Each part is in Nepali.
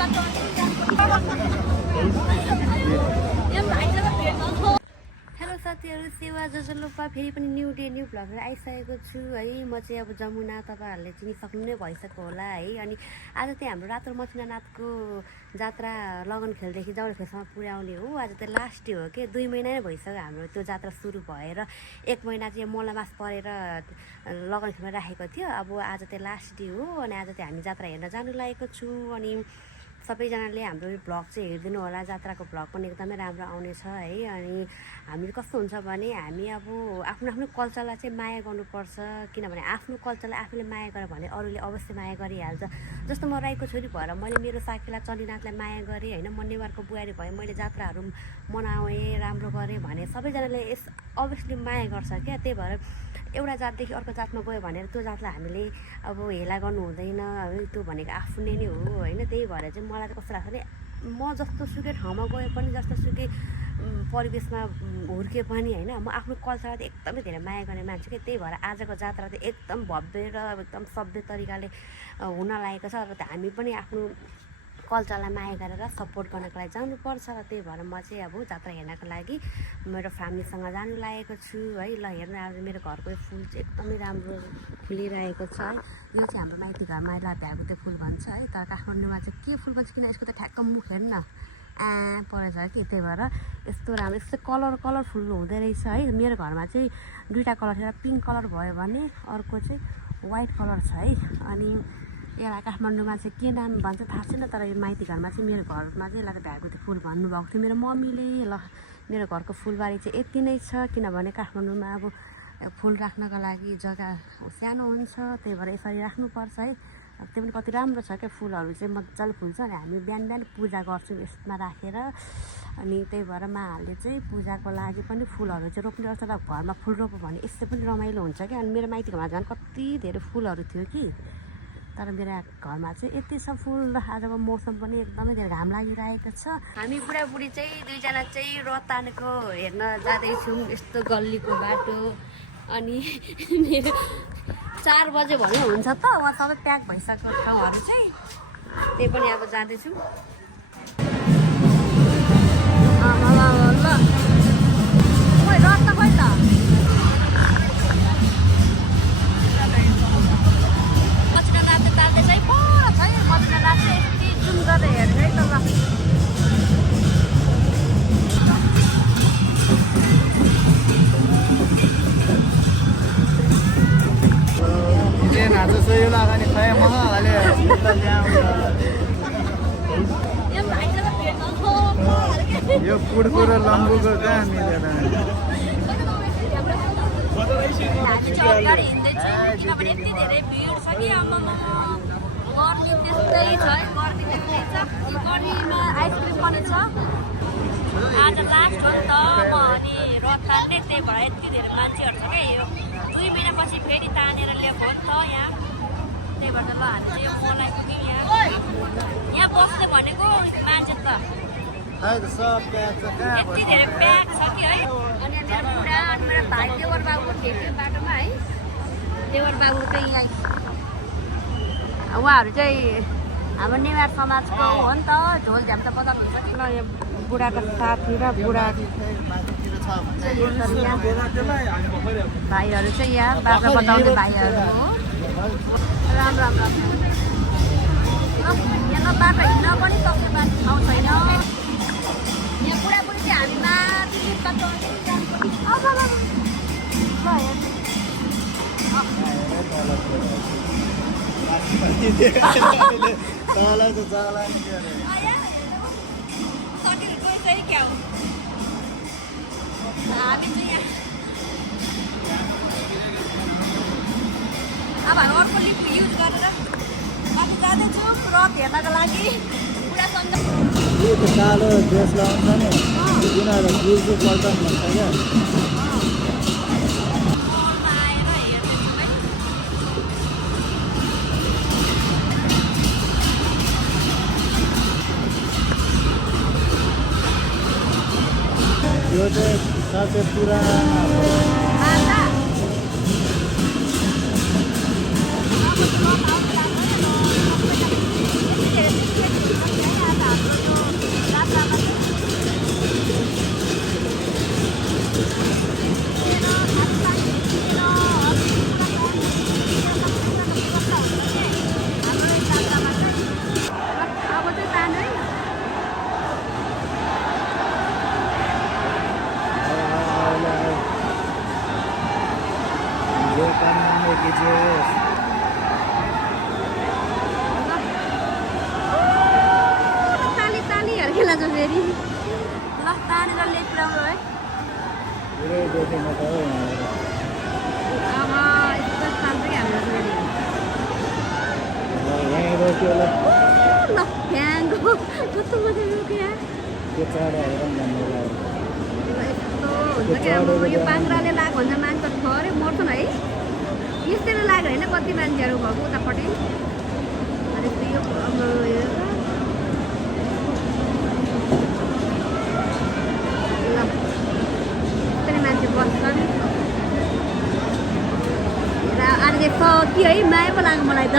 हेलो साथीहरू, सेवा जसलोपा फेरि पनि न्यू डे न्यू भ्लग लिएर आइसकेको छु है। म चाहिँ अब जमुना, तपाईँहरूले चिनिसक्नु नै भइसक्यो होला है। अनि आज चाहिँ हाम्रो रातो मसिनानाथको जात्रा लगनखेलदेखि जौडखेलसम्म पुर्याउने हो। आज चाहिँ लास्ट डे हो कि 2 महिना नै भइसक्यो हाम्रो त्यो जात्रा सुरु भएर। 1 महिना चाहिँ मलमास परेर लगनखेलमा राखेको थियो। अब आज चाहिँ लास्ट डे हो अनि आज चाहिँ हामी जात्रा हेर्न जानु लागेको छु। अनि सबैजनाले हाम्रो भ्लग चाहिँ हेरिदिनु होला। जात्राको भ्लग पनि एकदमै राम्रो आउनेछ है। अनि हामी कस्तो हुन्छ भने हामी अब आफ्नो आफ्नो कल्चरलाई चाहिँ माया गर्नुपर्छ, किनभने आफ्नो कल्चरलाई आफूले माया गर्यो भने अरूले अवश्य माया गरिहाल्छ। जस्तो म राईको छोरी भएर मैले मेरो साकेलाई चण्डीनाथलाई माया गरेँ होइन, म नेवारको बुहारी भएँ, मैले जात्राहरू मनाएँ, राम्रो गरेँ भने सबैजनाले अभियसली माया गर्छ क्या। त्यही भएर एउटा जातदेखि अर्को जातमा गयो भनेर त्यो जातलाई हामीले अब हेला गर्नु हुँदैन है। त्यो भनेको आफ्नै नै हो होइन। त्यही भएर चाहिँ मलाई चाहिँ कस्तो लाग्छ भने म जस्तो सुकै ठाउँमा गए पनि, जस्तो सुकै परिवेशमा हुर्के पनि होइन, म आफ्नो कल्चरलाई चाहिँ एकदमै धेरै माया गर्ने मान्छे कि। त्यही भएर आजको जात्रा चाहिँ एकदम भव्य र एकदम सभ्य तरिकाले हुन लागेको छ। र हामी पनि आफ्नो कल्चरलाई माया गरेर सपोर्ट गर्नको लागि जानुपर्छ। र त्यही भएर म चाहिँ अब जात्रा हेर्नको लागि मेरो फ्यामिलीसँग जानु लागेको छु है। ल हेर्नु, आज मेरो घरको फुल चाहिँ एकदमै राम्रो फुलिरहेको छ है। यो चाहिँ हाम्रो माइती घरमा यसलाई भ्यागुते फुल भन्छ है। तर काठमाडौँमा चाहिँ के फुल भन्छ किन यसको त ठ्याक्क मुख हेर्नु न परेछ कि। त्यही भएर यस्तो राम्रो यस्तो कलरफुल हुँदो रहेछ है। मेरो घरमा चाहिँ 2टा कलर थियो, पिङ्क कलर भयो भने अर्को चाहिँ वाइट कलर छ है। अनि यसलाई काठमाडौँमा चाहिँ के नाम भन्छ थाहा छैन, तर यो माइती घरमा चाहिँ मेरो घरमा चाहिँ यसलाई भ्यागुते फुल भन्नुभएको थियो मेरो मम्मीले। ल मेरो घरको फुलबारी चाहिँ यति नै छ, किनभने काठमाडौँमा अब फुल राख्नको लागि जग्गा सानो हुन्छ, त्यही भएर यसरी राख्नुपर्छ है। त्यो पनि कति राम्रो छ क्या, फुलहरू चाहिँ मजाले फुल्छ। अनि हामी बिहान पूजा गर्छौँ यसमा राखेर। अनि त्यही भएर माहरूले चाहिँ पूजाको लागि पनि फुलहरू चाहिँ रोप्ने गर्छ। र घरमा फुल रोप्यो भने यसै पनि रमाइलो हुन्छ क्या। अनि मेरो माइती घरमा झन् कति धेरै फुलहरू थियो कि, तर मेरो घरमा चाहिँ यति छ फुल। र आजको मौसम पनि एकदमै धेरै घाम लागिरहेको छ। हामी बुढाबुढी चाहिँ 2जना चाहिँ रतानको हेर्न जाँदैछौँ, यस्तो गल्लीको बाटो। अनि मेरो 4 बजे भन्यो हुन्छ त, उहाँ सबै प्याक भइसक्यो ठाउँहरू चाहिँ। त्यही पनि अब जाँदैछौँ। ल रत्न खोइ त मसिनानाथ ताल्दै चाहिँ पर छ है। मसिनानाथ चाहिँ यति जुम गरेर हेर्छ है त। ल यो पुडको र लम्बुको कहाँ मिलेर हामी चाहिँ अगाडि हिँड्दैछौँ, किनभने यति धेरै भिड छ कि आमामा। गर्मी त्यस्तै छ है, गर्मी त्यस्तै छ। यो गर्मीमा आइसक्रिम पनि छ। आज लास्ट हो नि त म अनि रथ तान्ने, त्यही भएर यति धेरै मान्छेहरू छ क्या। यो 2 महिनापछि फेरि तानेर ल्याएको हो नि त यहाँ। त्यही भएर ल हामी चाहिँ यो मललाई पुग्यौँ। यहाँ बस्ने भनेको मान्छे त यति धेरै प्याक छ कि है। अनि मेरो बुढा अनि मेरो भाइ देवर बाबुको थियो बाटोमा है। देवर बाबु चाहिँ यहाँ उहाँहरू चाहिँ हाम्रो नेवार समाजको हो नि त, झोल झ्याम्टा बजाउनु हुन्छ कि। ल यो बुढाको साथी र बुढा भाइहरू चाहिँ यहाँ बाजा बजाउने भाइहरू हो। राम राम राम। यहाँ बाटो हिँड्न पनि सक्ने बाटो ठाउँ छैन। यहाँ बुढाबुढी चाहिँ हामी माथि बाटो क्या हो हामी चाहिँ यहाँ अब हामी अर्को लिफ्ट युज गरेर हामी जाँदैछौँ रथ हेर्नको लागि। बुढासँग यो त कालो ड्रेस लगाउँछ नि, तिनीहरू गुरुको पल्टन भन्छ क्या। यो चाहिँ सबसे पुरानो थुप्रै देखेन त हौ यहाँबाट। अब यस्तो खान्छ कि हाम्रो छोरी। यहीँ रोक्यो ल ल फ्याङ्को कस्तो मजा रोक्यो त्यो चढा हेरौँ भन्ने लाग्यो। यस्तो हुन्छ कि अब यो पाङ्राले लाग्यो भने त मान्छेहरू थोरै मर्छन् है। यस्तैले लाग्यो होइन कति मान्छेहरू भएको उतापट्टि। अनि यो अब ल यस्तै मान्छे बस्छन्। र अहिले सक्यो है माया पो लाग्यो मलाई त।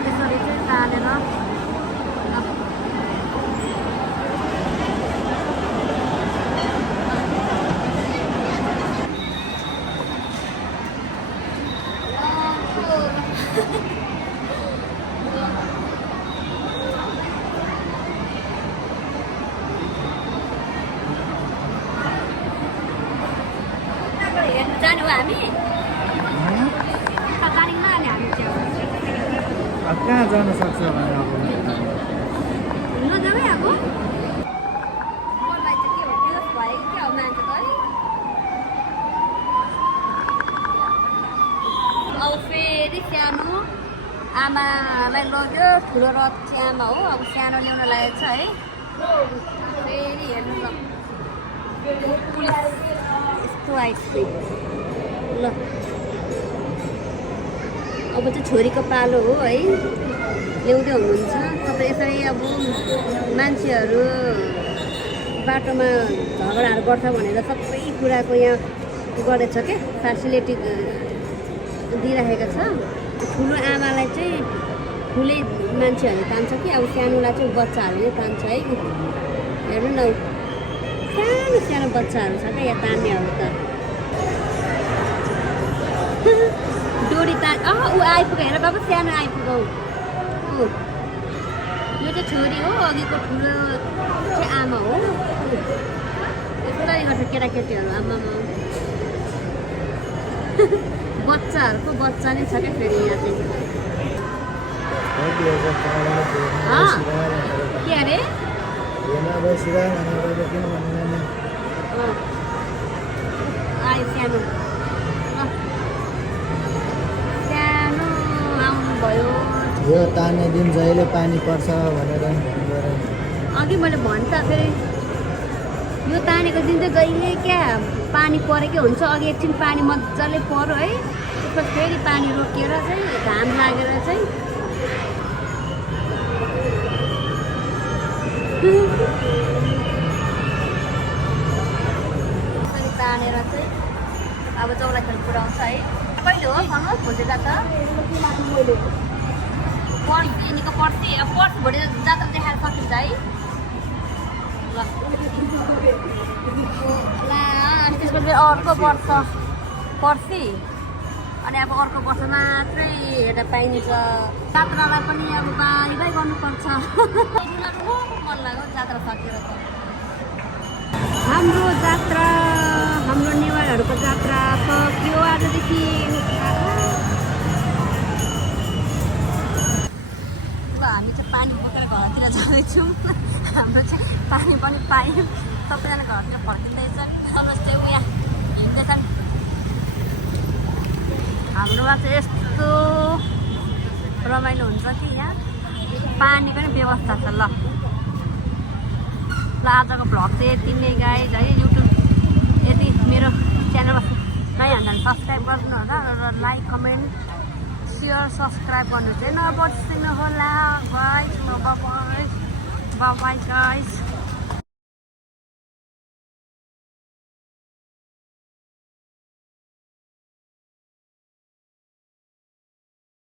त्यसरी चाहिँ तानेर हेर्नु जाने हो हामी जाने नआने हामी चाहिँ अब कहाँ जान सक्छ भने अब नजाउँ है अब मलाई चाहिँ के हो बेहोस भयो कि क्या हो मान्छे त है। अब फेरि सानो आमालाई लग्यो ठुलो रथ चाहिँ आमा हो। अब सानो ल्याउन लागेको छ है। फेरि हेर्नु ल पुलिस यस्तो आइसक्यो ल। अब चाहिँ छोरीको पालो हो है। ल्याउँदै हुनुहुन्छ तपाईँ। यसरी अब मान्छेहरू बाटोमा झगडाहरू गर्छ भनेर सबै कुराको यहाँ गरेछ क्या फेसिलिटी दिइराखेको छ। ठुलो आमालाई चाहिँ ठुलै मान्छेहरूले तान्छ कि अब सानोलाई चाहिँ बच्चाहरूले तान्छ है। हेर्नु न सानो सानो बच्चाहरू छ क्या यहाँ तान्नेहरू त। डोरी ऊ आइपुग्यो हेर बाबु सानो आइपुग्यो। यो चाहिँ छोरी हो अघिको ठुलो चाहिँ आमा हो। यस्तै गर्छ केटाकेटीहरू आमामा। बच्चाहरूको बच्चा नै छ क्या फेरि यहाँ चाहिँ। के अरे आयो सानो सानो आउनुभयो। यो तान्ने दिन जहिले पानी पर्छ भनेर अघि मैले भन्छ फेरि यो तानेको दिन चाहिँ जहिले क्या पानी परेकै हुन्छ। अघि एकछिन पानी मजाले पऱ्यो है। त्यसपछि फेरि पानी रोकिएर चाहिँ घाम लागेर चाहिँ तानेर चाहिँ अब चौलाखेल पुऱ्याउँछ है। कहिले हो भन्नुहोस् भोलि जात्रा पर्सिको पर्सि अब पर्सि भोलि जात्रा देखाएर सकिन्छ है। ल अनि त्यसपछि अर्को वर्ष पर्सि अनि अब अर्को वर्ष मात्रै हेर्न पाइन्छ। जात्रालाई पनि अब बाई बाई गर्नुपर्छ। मन लाग्यो जात्रा सकेर त। हाम्रो जात्रा हाम्रो नेवारहरूको जात्रा सक्यो आजदेखि। ल हामी चाहिँ पानी बोकेर घरतिर जाँदैछौँ। हाम्रो चाहिँ पानी पनि पायौँ। सबैजना घरतिर फर्किँदैछ। अन्त चाहिँ उहाँ हिँड्दैछन्। हाम्रोमा चाहिँ यस्तो रमाइलो हुन्छ कि यहाँ पानीको पनि व्यवस्था छ। ल आजको भ्लग चाहिँ यति नै गाइज है। युट्युब यदि मेरो च्यानलमा नयाँ हुँदा सब्सक्राइब गरिदिनु होला र लाइक कमेन्ट सेयर सब्सक्राइब गर्नु चाहिँ नबिर्सिनु होला गाइज। Bye bye guys.